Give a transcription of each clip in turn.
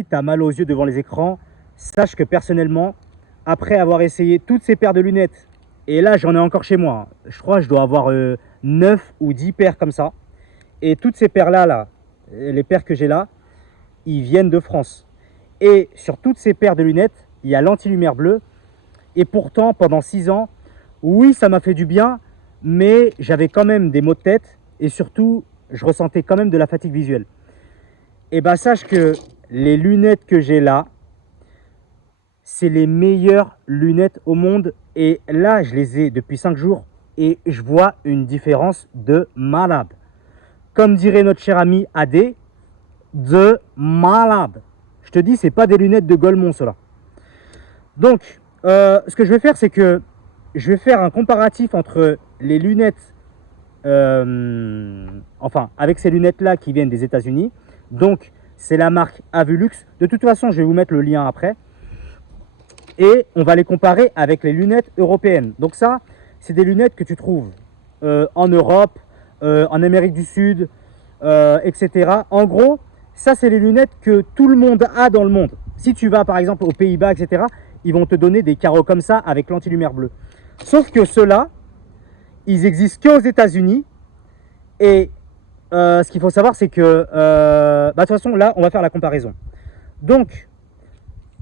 si tu as mal aux yeux devant les écrans, sache que personnellement, après avoir essayé toutes ces paires de lunettes, et là j'en ai encore chez moi, hein, je crois que je dois avoir 9 ou 10 paires comme ça, et toutes ces paires-là, les paires que j'ai là, ils viennent de France. Et sur toutes ces paires de lunettes, il y a l'anti-lumière bleue, et pourtant pendant 6 ans, oui ça m'a fait du bien, mais j'avais quand même des maux de tête, et surtout je ressentais quand même de la fatigue visuelle. Et ben sache que les lunettes que j'ai là, c'est les meilleures lunettes au monde. Et là, je les ai depuis 5 jours et je vois une différence de malade. Comme dirait notre cher ami AD, de malade. Je te dis, c'est pas des lunettes de Golemont, cela. Donc, ce que je vais faire, c'est que je vais faire un comparatif entre les lunettes, enfin, avec ces lunettes-là qui viennent des États-Unis. Donc, c'est la marque Avulux. De toute façon, je vais vous mettre le lien après. Et on va les comparer avec les lunettes européennes. Donc ça, c'est des lunettes que tu trouves en Europe, en Amérique du Sud, etc. En gros, ça, c'est les lunettes que tout le monde a dans le monde. Si tu vas, par exemple, aux Pays-Bas, etc., ils vont te donner des carreaux comme ça avec l'anti-lumière bleue. Sauf que ceux-là, ils existent qu'aux États-Unis. Et ce qu'il faut savoir, c'est que, de toute façon, là, on va faire la comparaison. Donc,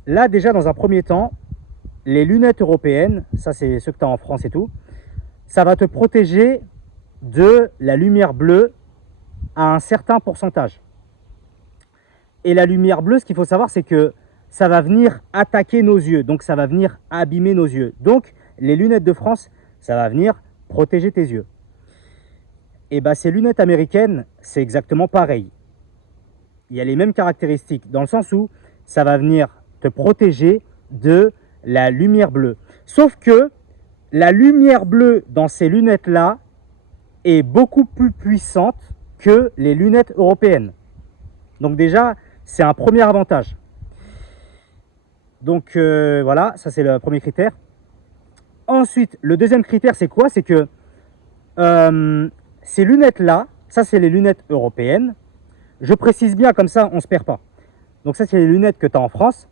là, déjà, dans un premier temps, les lunettes européennes, ça c'est ceux que tu as en France et tout, ça va te protéger de la lumière bleue à un certain pourcentage. Et la lumière bleue, ce qu'il faut savoir, c'est que ça va venir attaquer nos yeux, donc ça va venir abîmer nos yeux. Donc, les lunettes de France, ça va venir protéger tes yeux. Et bien, ces lunettes américaines, c'est exactement pareil. Il y a les mêmes caractéristiques, dans le sens où ça va venir te protéger de la lumière bleue. Sauf que la lumière bleue dans ces lunettes-là est beaucoup plus puissante que les lunettes européennes. Donc déjà, c'est un premier avantage. Donc voilà, ça c'est le premier critère. Ensuite, le deuxième critère, c'est quoi? C'est que ces lunettes-là, ça c'est les lunettes européennes. Je précise bien, comme ça on ne se perd pas. Donc ça c'est les lunettes que tu as en France.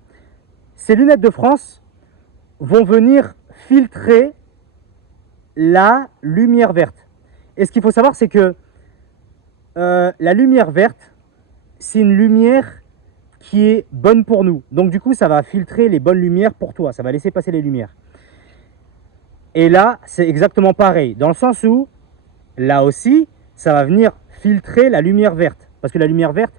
Ces lunettes de France vont venir filtrer la lumière verte. Et ce qu'il faut savoir, c'est que la lumière verte, c'est une lumière qui est bonne pour nous. Donc du coup, ça va filtrer les bonnes lumières pour toi. Ça va laisser passer les lumières. Et là, c'est exactement pareil. Dans le sens où, là aussi, ça va venir filtrer la lumière verte. Parce que la lumière verte,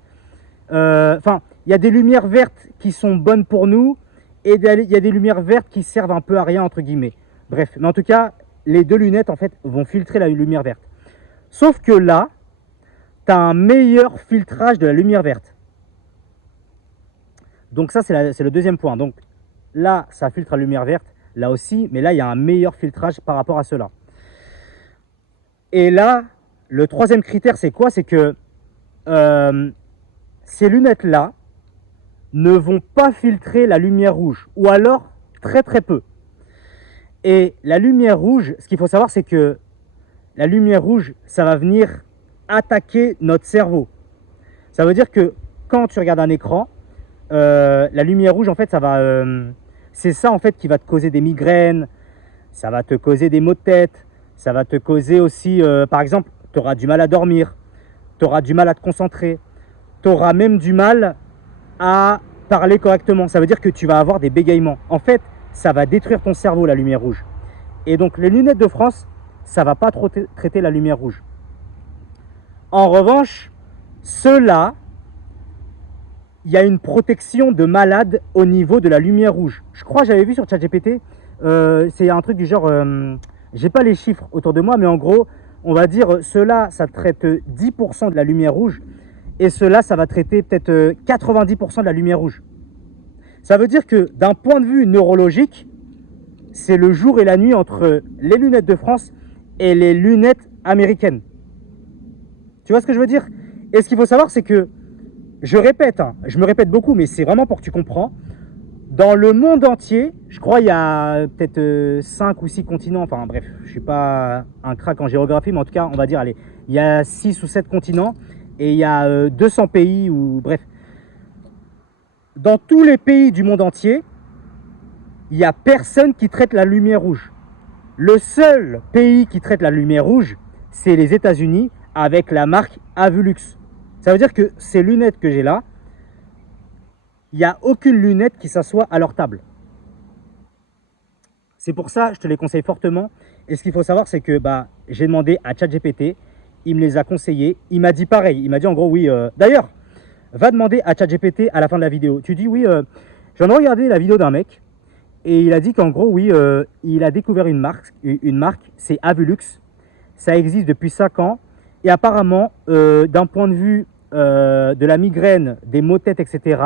il y a des lumières vertes qui sont bonnes pour nous, et il y a des lumières vertes qui servent un peu à rien, entre guillemets. Bref, mais en tout cas, les deux lunettes, en fait, vont filtrer la lumière verte. Sauf que là, tu as un meilleur filtrage de la lumière verte. Donc ça, c'est le deuxième point. Donc là, ça filtre la lumière verte, là aussi, mais là, il y a un meilleur filtrage par rapport à cela. Et là, le troisième critère, c'est quoi? C'est que ces lunettes-là ne vont pas filtrer la lumière rouge, ou alors très très peu. Et la lumière rouge, ce qu'il faut savoir, c'est que la lumière rouge, ça va venir attaquer notre cerveau. Ça veut dire que quand tu regardes un écran, la lumière rouge, en fait, c'est ça en fait qui va te causer des migraines, ça va te causer des maux de tête, ça va te causer aussi, par exemple, tu auras du mal à dormir, tu auras du mal à te concentrer, tu auras même du mal à parler correctement. Ça veut dire que tu vas avoir des bégaiements. En fait, ça va détruire ton cerveau, la lumière rouge. Et donc, les lunettes de France, ça ne va pas trop traiter la lumière rouge. En revanche, ceux-là, il y a une protection de malade au niveau de la lumière rouge. Je crois que j'avais vu sur ChatGPT, c'est un truc du genre, j'ai pas les chiffres autour de moi, mais en gros, on va dire, ceux-là, ça traite 10% de la lumière rouge, et ceux-là, ça va traiter peut-être 90% de la lumière rouge. Ça veut dire que d'un point de vue neurologique, c'est le jour et la nuit entre les lunettes de France et les lunettes américaines. Tu vois ce que je veux dire? Et ce qu'il faut savoir, c'est que, je répète, je me répète beaucoup, mais c'est vraiment pour que tu comprends. Dans le monde entier, je crois il y a peut-être 5 ou 6 continents, enfin bref, je ne suis pas un crack en géographie, mais en tout cas, on va dire, allez, il y a 6 ou 7 continents, et il y a 200 pays, ou bref. Dans tous les pays du monde entier, il n'y a personne qui traite la lumière rouge. Le seul pays qui traite la lumière rouge, c'est les États-Unis avec la marque Avulux. Ça veut dire que ces lunettes que j'ai là, il n'y a aucune lunette qui s'assoit à leur table. C'est pour ça, je te les conseille fortement. Et ce qu'il faut savoir, c'est que j'ai demandé à ChatGPT, il me les a conseillés. Il m'a dit pareil, il m'a dit en gros, oui. D'ailleurs, va demander à ChatGPT à la fin de la vidéo. Tu dis, oui, je viens de regarder la vidéo d'un mec. Et il a dit qu'en gros, oui, il a découvert une marque, c'est Avulux. Ça existe depuis 5 ans. Et apparemment, d'un point de vue de la migraine, des maux de tête, etc.,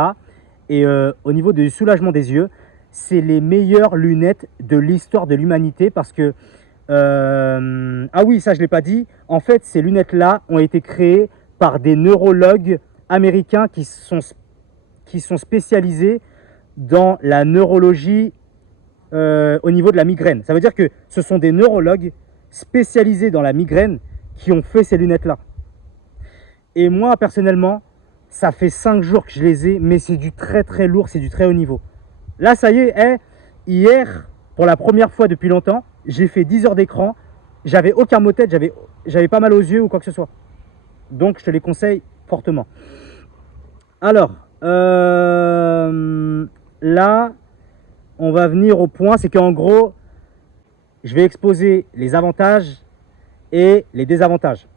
et au niveau du soulagement des yeux, c'est les meilleures lunettes de l'histoire de l'humanité parce que, ah oui, ça je ne l'ai pas dit, en fait, ces lunettes-là ont été créées par des neurologues américains qui sont spécialisés dans la neurologie au niveau de la migraine. Ça veut dire que ce sont des neurologues spécialisés dans la migraine qui ont fait ces lunettes-là. Et moi, personnellement, ça fait 5 jours que je les ai, mais c'est du très très lourd, c'est du très haut niveau. Là, ça y est, hier, pour la première fois depuis longtemps, j'ai fait 10 heures d'écran. J'avais aucun mot de tête, j'avais pas mal aux yeux ou quoi que ce soit. Donc, je te les conseille fortement. Alors, là, on va venir au point, c'est qu'en gros, je vais exposer les avantages et les désavantages.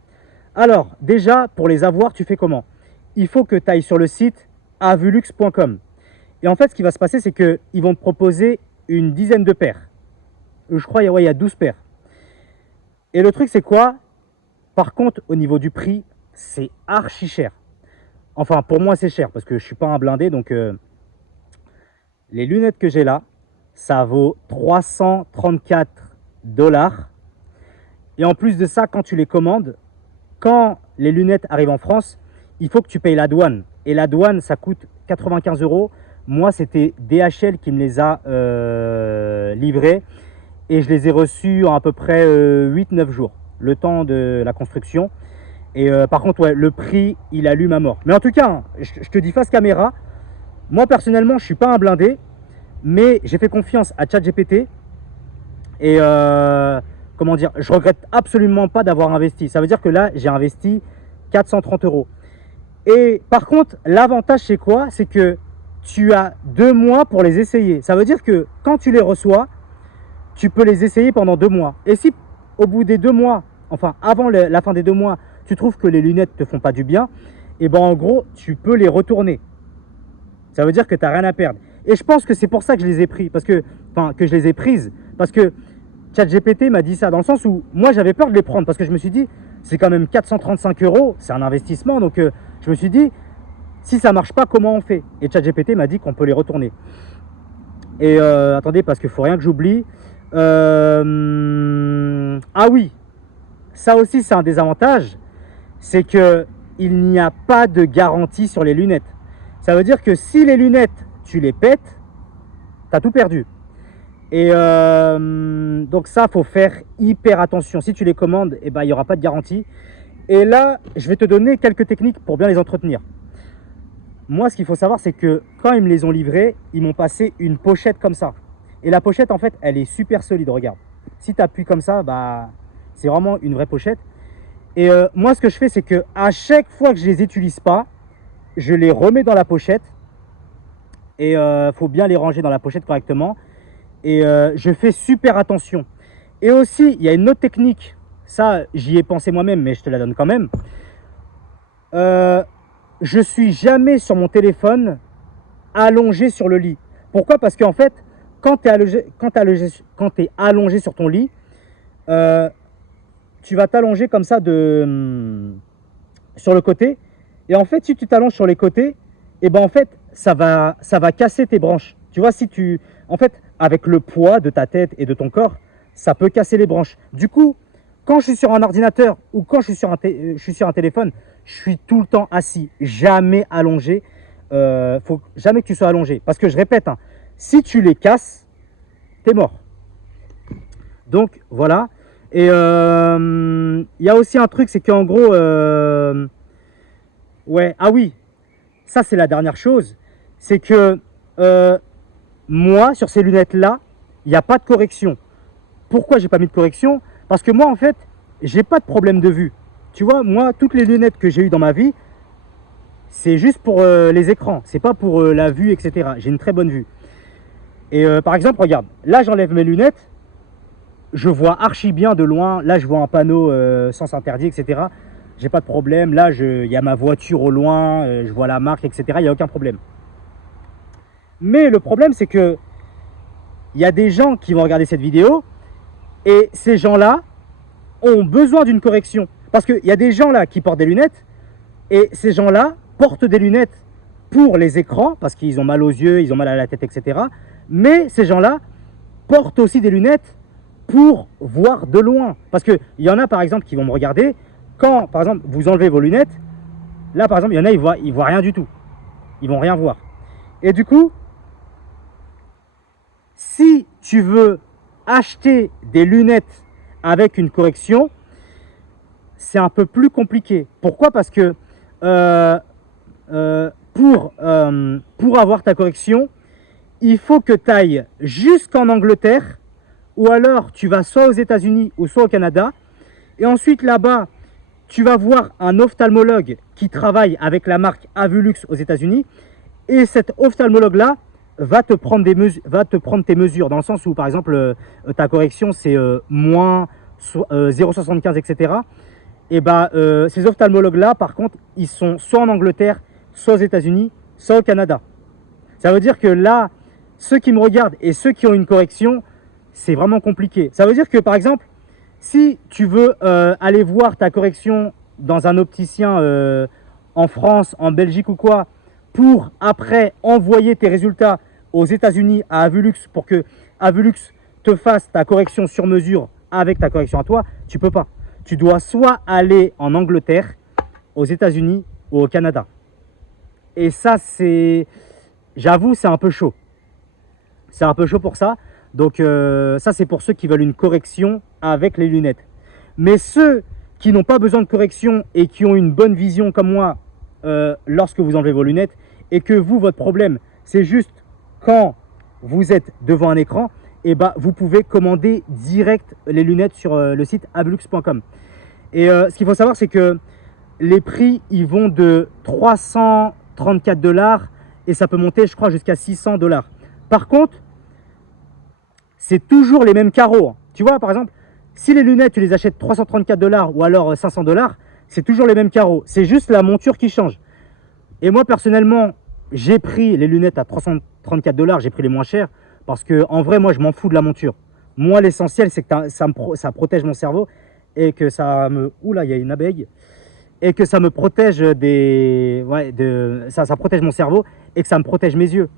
Alors, déjà, pour les avoir, tu fais comment? Il faut que tu ailles sur le site avulux.com. Et en fait, ce qui va se passer, c'est qu'ils vont te proposer une dizaine de paires. Je crois qu'il y a 12 paires. Et le truc, c'est quoi? Par contre, au niveau du prix, c'est archi cher. Enfin, pour moi, c'est cher parce que je ne suis pas un blindé. Donc, les lunettes que j'ai là, ça vaut 334 $. Et en plus de ça, quand tu les commandes, quand les lunettes arrivent en France, il faut que tu payes la douane. Et la douane, ça coûte 95 €. Moi, c'était DHL qui me les a livrés. Et je les ai reçus en à peu près 8-9 jours, le temps de la construction. Et par contre, ouais, le prix, il allume à mort. Mais en tout cas, hein, je te dis face caméra, moi personnellement, je ne suis pas un blindé, mais j'ai fait confiance à ChatGPT. Et comment dire, je regrette absolument pas d'avoir investi. Ça veut dire que là, j'ai investi 430 €. Et par contre, l'avantage, c'est quoi? C'est que tu as 2 mois pour les essayer. Ça veut dire que quand tu les reçois, tu peux les essayer pendant 2 mois. Et si au bout des 2 mois, enfin avant la fin des 2 mois, tu trouves que les lunettes ne te font pas du bien, et ben en gros, tu peux les retourner. Ça veut dire que tu n'as rien à perdre. Et je pense que c'est pour ça que je les ai pris, que je les ai prises. Parce que ChatGPT m'a dit ça, dans le sens où moi j'avais peur de les prendre, parce que je me suis dit, c'est quand même 435 €, c'est un investissement, donc je me suis dit, si ça marche pas, comment on fait? Et ChatGPT m'a dit qu'on peut les retourner. Et attendez, parce qu'il faut rien que j'oublie. Ah oui, ça aussi c'est un désavantage, c'est que il n'y a pas de garantie sur les lunettes. Ça veut dire que si les lunettes, tu les pètes, tu as tout perdu. Et donc ça, faut faire hyper attention. Si tu les commandes, il n'y aura pas de garantie. Et là, je vais te donner quelques techniques pour bien les entretenir. Moi, ce qu'il faut savoir, c'est que quand ils me les ont livrés, ils m'ont passé une pochette comme ça. Et la pochette, en fait, elle est super solide, regarde. Si tu appuies comme ça, c'est vraiment une vraie pochette. Et moi, ce que je fais, c'est que à chaque fois que je les utilise pas, je les remets dans la pochette. Et faut bien les ranger dans la pochette correctement. Et je fais super attention. Et aussi, il y a une autre technique. Ça, j'y ai pensé moi-même, mais je te la donne quand même. Je suis jamais sur mon téléphone allongé sur le lit. Pourquoi? Parce qu'en fait, quand tu es allongé sur ton lit, tu vas t'allonger comme ça sur le côté. Et en fait, si tu t'allonges sur les côtés, et ben en fait, ça va casser tes branches. Tu vois, en fait, avec le poids de ta tête et de ton corps, ça peut casser les branches. Du coup, quand je suis sur un ordinateur ou quand je suis sur un téléphone, je suis tout le temps assis, jamais allongé. Faut jamais que tu sois allongé. Parce que je répète, hein, si tu les casses, t'es mort. Donc voilà. Et il y a aussi un truc, c'est qu'en gros, ouais, ah oui, ça c'est la dernière chose, c'est que moi, sur ces lunettes-là, il n'y a pas de correction. Pourquoi j'ai pas mis de correction? Parce que moi, en fait, j'ai pas de problème de vue. Tu vois, moi, toutes les lunettes que j'ai eues dans ma vie, c'est juste pour les écrans. C'est pas pour la vue, etc. J'ai une très bonne vue. Et par exemple, regarde, là, j'enlève mes lunettes. Je vois archi bien de loin. Là, je vois un panneau sens interdit, etc. J'ai pas de problème. Là, il y a ma voiture au loin. Je vois la marque, etc. Il n'y a aucun problème. Mais le problème, c'est que il y a des gens qui vont regarder cette vidéo et ces gens-là ont besoin d'une correction. Parce qu'il y a des gens là qui portent des lunettes et ces gens-là portent des lunettes pour les écrans parce qu'ils ont mal aux yeux, ils ont mal à la tête, etc. Mais ces gens-là portent aussi des lunettes pour voir de loin. Parce qu'il y en a par exemple qui vont me regarder quand par exemple vous enlevez vos lunettes. Là par exemple il y en a ils voient rien du tout. Ils vont rien voir. Et du coup, si tu veux acheter des lunettes avec une correction, c'est un peu plus compliqué. Pourquoi? Parce que pour avoir ta correction, il faut que tu ailles jusqu'en Angleterre, ou alors tu vas soit aux États-Unis ou soit au Canada, et ensuite là-bas, tu vas voir un ophtalmologue qui travaille avec la marque Avulux aux États-Unis, et cet ophtalmologue-là va te prendre tes mesures, dans le sens où, par exemple, ta correction, c'est moins 0,75, etc. Et bah, ces ophtalmologues-là, par contre, ils sont soit en Angleterre, soit aux États-Unis, soit au Canada. Ça veut dire que là, ceux qui me regardent et ceux qui ont une correction, c'est vraiment compliqué. Ça veut dire que, par exemple, si tu veux aller voir ta correction dans un opticien en France, en Belgique ou quoi, pour après envoyer tes résultats aux États-Unis à Avulux pour que Avulux te fasse ta correction sur mesure avec ta correction à toi, tu peux pas. Tu dois soit aller en Angleterre, aux États-Unis ou au Canada. Et ça, c'est, j'avoue, c'est un peu chaud. C'est un peu chaud pour ça. Donc ça, c'est pour ceux qui veulent une correction avec les lunettes. Mais ceux qui n'ont pas besoin de correction et qui ont une bonne vision comme moi lorsque vous enlevez vos lunettes, et que vous, votre problème, c'est juste quand vous êtes devant un écran, et bah, vous pouvez commander direct les lunettes sur le site avulux.com. Et ce qu'il faut savoir, c'est que les prix, ils vont de 334 $ et ça peut monter, je crois, jusqu'à 600 $. Par contre, c'est toujours les mêmes carreaux. Tu vois, par exemple, si les lunettes, tu les achètes 334 $ ou alors 500 $, c'est toujours les mêmes carreaux. C'est juste la monture qui change. Et moi, personnellement, j'ai pris les lunettes à 334 $, j'ai pris les moins chères, parce que en vrai, moi, je m'en fous de la monture. Moi, l'essentiel, c'est que ça protège mon cerveau et que ça me... Oula, il y a une abeille. Et que ça me protège des... Ouais, ça protège mon cerveau et que ça me protège mes yeux.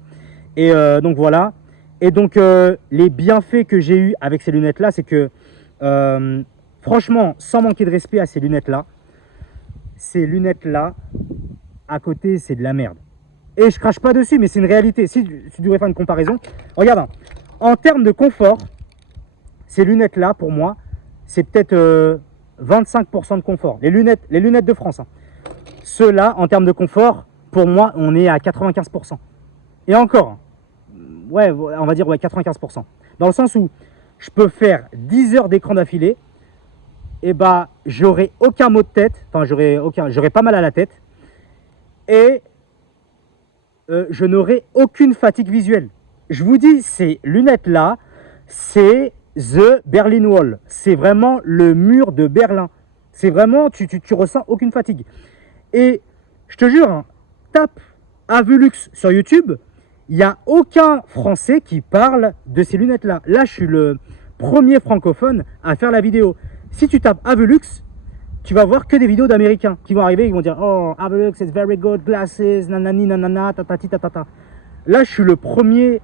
Et donc, voilà. Et donc, les bienfaits que j'ai eu avec ces lunettes-là, c'est que, franchement, sans manquer de respect à ces lunettes-là, à côté, c'est de la merde. Et je crache pas dessus, mais c'est une réalité. Si tu devrais faire une comparaison, regarde, hein, en termes de confort, ces lunettes-là, pour moi, c'est peut-être 25% de confort. Les lunettes de France. Hein. Ceux-là, en termes de confort, pour moi, on est à 95%. Et encore, ouais, on va dire ouais, 95%. Dans le sens où je peux faire 10 heures d'écran d'affilée, et bah, j'aurai aucun maux de tête, enfin, j'aurai pas mal à la tête, et je n'aurai aucune fatigue visuelle. Je vous dis, ces lunettes-là, c'est The Berlin Wall. C'est vraiment le mur de Berlin. C'est vraiment, tu ressens aucune fatigue. Et je te jure, hein, tape Avulux sur YouTube, il n'y a aucun Français qui parle de ces lunettes-là. Là, je suis le premier francophone à faire la vidéo. Si tu tapes Avulux, tu vas voir que des vidéos d'Américains qui vont arriver, ils vont dire « Oh, Avulux, it's very good, glasses, nanani, nanana, tatati, tatata. » Là, je suis le premier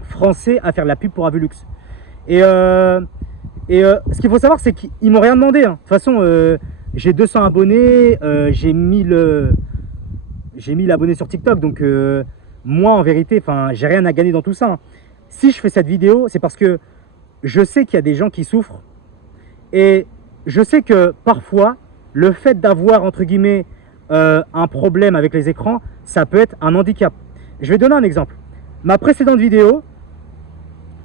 Français à faire de la pub pour Avulux. Et ce qu'il faut savoir, c'est qu'ils m'ont rien demandé. Hein. De toute façon, j'ai 200 abonnés, j'ai 1000 abonnés sur TikTok. Donc, moi, en vérité, j'ai rien à gagner dans tout ça. Hein. Si je fais cette vidéo, c'est parce que je sais qu'il y a des gens qui souffrent. Et je sais que parfois, le fait d'avoir, entre guillemets, un problème avec les écrans, ça peut être un handicap. Je vais donner un exemple. Ma précédente vidéo,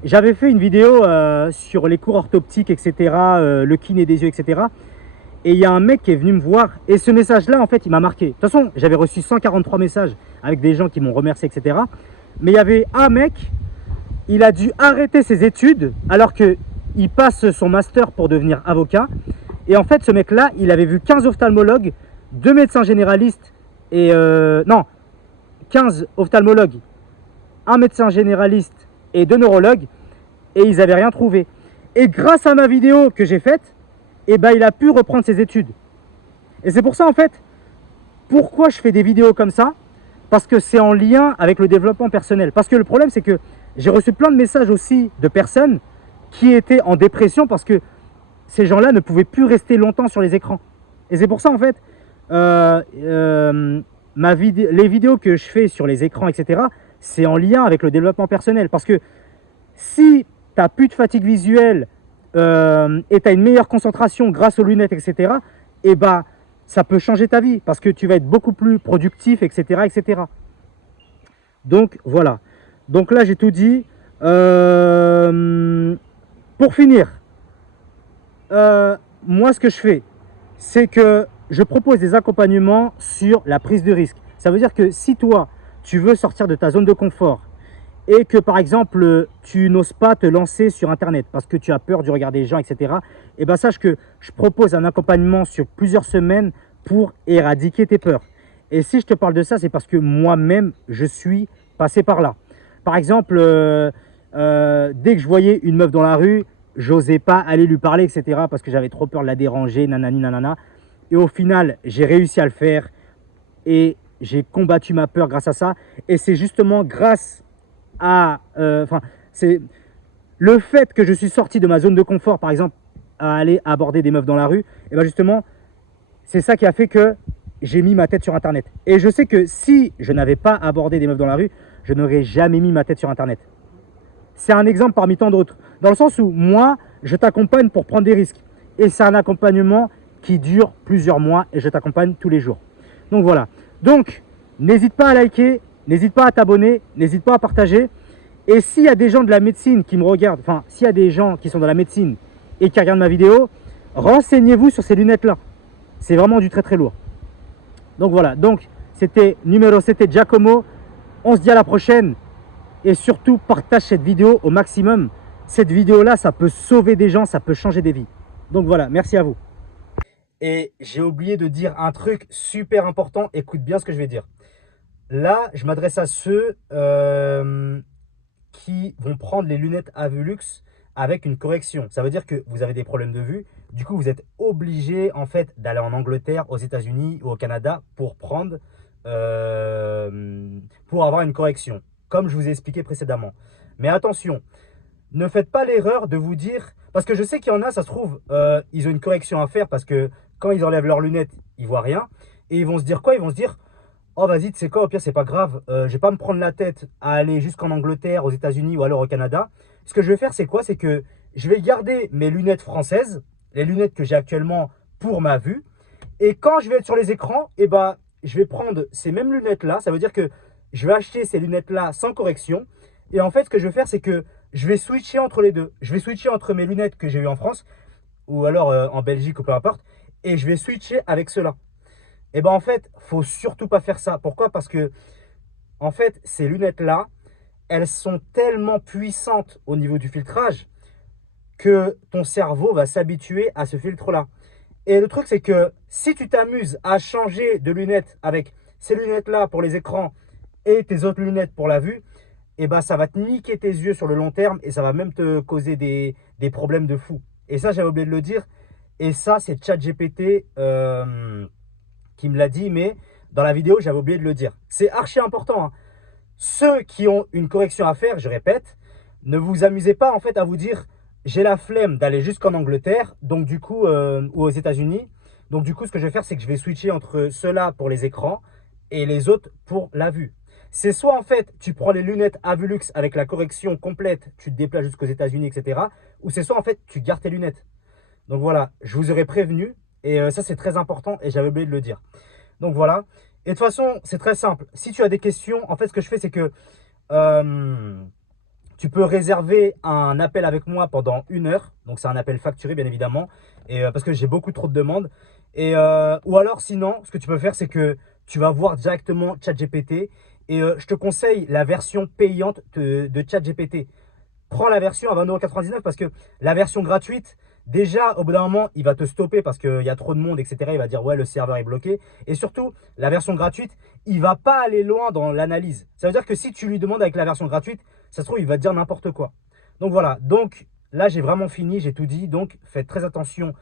j'avais fait une vidéo sur les cours orthoptiques, etc., le kiné des yeux, etc. Et il y a un mec qui est venu me voir, et ce message-là, en fait, il m'a marqué. De toute façon, j'avais reçu 143 messages avec des gens qui m'ont remercié, etc. Mais il y avait un mec, il a dû arrêter ses études alors qu'il passe son master pour devenir avocat. Et en fait, ce mec-là, il avait vu 15 ophtalmologues, 2 médecins généralistes, et non, 15 ophtalmologues, un médecin généraliste et 2 neurologues, et ils n'avaient rien trouvé. Et grâce à ma vidéo que j'ai faite, et ben, il a pu reprendre ses études. Et c'est pour ça, en fait, pourquoi je fais des vidéos comme ça? Parce que c'est en lien avec le développement personnel. Parce que le problème, c'est que j'ai reçu plein de messages aussi de personnes qui étaient en dépression parce que ces gens-là ne pouvaient plus rester longtemps sur les écrans. Et c'est pour ça, en fait, les vidéos que je fais sur les écrans, etc., c'est en lien avec le développement personnel. Parce que si tu n'as plus de fatigue visuelle, et tu as une meilleure concentration grâce aux lunettes, etc., et bah, ça peut changer ta vie parce que tu vas être beaucoup plus productif, etc., etc. Donc, voilà. Donc là, j'ai tout dit. Pour finir, moi, ce que je fais, c'est que je propose des accompagnements sur la prise de risque. Ça veut dire que si toi, tu veux sortir de ta zone de confort, et que par exemple tu n'oses pas te lancer sur internet parce que tu as peur du regard des gens, etc., et bien sache que je propose un accompagnement sur plusieurs semaines pour éradiquer tes peurs. Et si je te parle de ça, c'est parce que moi-même je suis passé par là. Par exemple, dès que je voyais une meuf dans la rue, j'osais pas aller lui parler, etc., parce que j'avais trop peur de la déranger, nanani nanana. Et au final, j'ai réussi à le faire et j'ai combattu ma peur grâce à ça. Et c'est justement grâce c'est le fait que je suis sorti de ma zone de confort, par exemple, à aller aborder des meufs dans la rue, et bien justement, c'est ça qui a fait que j'ai mis ma tête sur Internet. Et je sais que si je n'avais pas abordé des meufs dans la rue, je n'aurais jamais mis ma tête sur Internet. C'est un exemple parmi tant d'autres. Dans le sens où moi, je t'accompagne pour prendre des risques. Et c'est un accompagnement qui dure plusieurs mois et je t'accompagne tous les jours. Donc voilà. Donc, n'hésite pas à liker, n'hésite pas à t'abonner, n'hésite pas à partager. Et s'il y a des gens de la médecine qui me regardent, enfin, s'il y a des gens qui sont dans la médecine et qui regardent ma vidéo, renseignez-vous sur ces lunettes-là. C'est vraiment du très très lourd. Donc voilà, donc c'était Giacomo. On se dit à la prochaine. Et surtout, partage cette vidéo au maximum. Cette vidéo-là, ça peut sauver des gens, ça peut changer des vies. Donc voilà, merci à vous. Et j'ai oublié de dire un truc super important. Écoute bien ce que je vais dire. Là, je m'adresse à ceux qui vont prendre les lunettes à vue luxe avec une correction. Ça veut dire que vous avez des problèmes de vue. Du coup, vous êtes obligé en fait d'aller en Angleterre, aux États-Unis ou au Canada pour prendre, pour avoir une correction, comme je vous ai expliqué précédemment. Mais attention, ne faites pas l'erreur de vous dire, parce que je sais qu'il y en a, ça se trouve, ils ont une correction à faire parce que quand ils enlèvent leurs lunettes, ils voient rien. Et ils vont se dire quoi? Ils vont se dire, oh vas-y, tu sais quoi, au pire, c'est pas grave, je vais pas me prendre la tête à aller jusqu'en Angleterre, aux États-Unis ou alors au Canada. Ce que je vais faire, c'est quoi? C'est que je vais garder mes lunettes françaises, les lunettes que j'ai actuellement pour ma vue. Et quand je vais être sur les écrans, eh ben, je vais prendre ces mêmes lunettes-là. Ça veut dire que je vais acheter ces lunettes-là sans correction. Et en fait, ce que je vais faire, c'est que je vais switcher entre les deux. Je vais switcher entre mes lunettes que j'ai eues en France ou alors en Belgique ou peu importe. Et je vais switcher avec ceux-là. Et ben en fait, faut surtout pas faire ça. Pourquoi? Parce que en fait, ces lunettes-là, elles sont tellement puissantes au niveau du filtrage que ton cerveau va s'habituer à ce filtre-là. Et le truc, c'est que si tu t'amuses à changer de lunettes avec ces lunettes-là pour les écrans et tes autres lunettes pour la vue, et ben ça va te niquer tes yeux sur le long terme et ça va même te causer des problèmes de fou. Et ça, j'avais oublié de le dire. Et ça, c'est ChatGPT qui me l'a dit, mais dans la vidéo, j'avais oublié de le dire. C'est archi important, hein. Ceux qui ont une correction à faire, je répète, ne vous amusez pas en fait à vous dire j'ai la flemme d'aller jusqu'en Angleterre, donc du coup, ou aux États-Unis. Donc du coup, ce que je vais faire, c'est que je vais switcher entre ceux-là pour les écrans et les autres pour la vue. C'est soit en fait, tu prends les lunettes à vue luxe avec la correction complète, tu te déplaces jusqu'aux États-Unis, etc. Ou c'est soit en fait, tu gardes tes lunettes. Donc voilà, je vous aurais prévenu et ça c'est très important et j'avais oublié de le dire. Donc voilà. Et de toute façon, c'est très simple. Si tu as des questions, en fait, ce que je fais, c'est que euh, tu peux réserver un appel avec moi pendant 1 heure. Donc c'est un appel facturé, bien évidemment. Et parce que j'ai beaucoup trop de demandes. Et, ou alors, sinon, ce que tu peux faire, c'est que tu vas voir directement ChatGPT. Et je te conseille la version payante de ChatGPT. Prends la version à 20,99 € parce que la version gratuite, déjà, au bout d'un moment, il va te stopper parce qu'il y a trop de monde, etc. Il va dire, ouais, le serveur est bloqué. Et surtout, la version gratuite, il va pas aller loin dans l'analyse. Ça veut dire que si tu lui demandes avec la version gratuite, ça se trouve, il va te dire n'importe quoi. Donc voilà. Donc là, j'ai vraiment fini, j'ai tout dit. Donc faites très attention.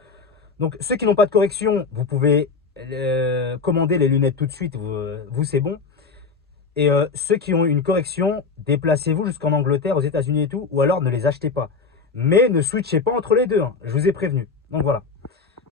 Donc ceux qui n'ont pas de correction, vous pouvez commander les lunettes tout de suite. Vous c'est bon. Et ceux qui ont une correction, déplacez-vous jusqu'en Angleterre, aux États-Unis et tout, ou alors ne les achetez pas. Mais ne switchez pas entre les deux, hein. Je vous ai prévenu. Donc voilà.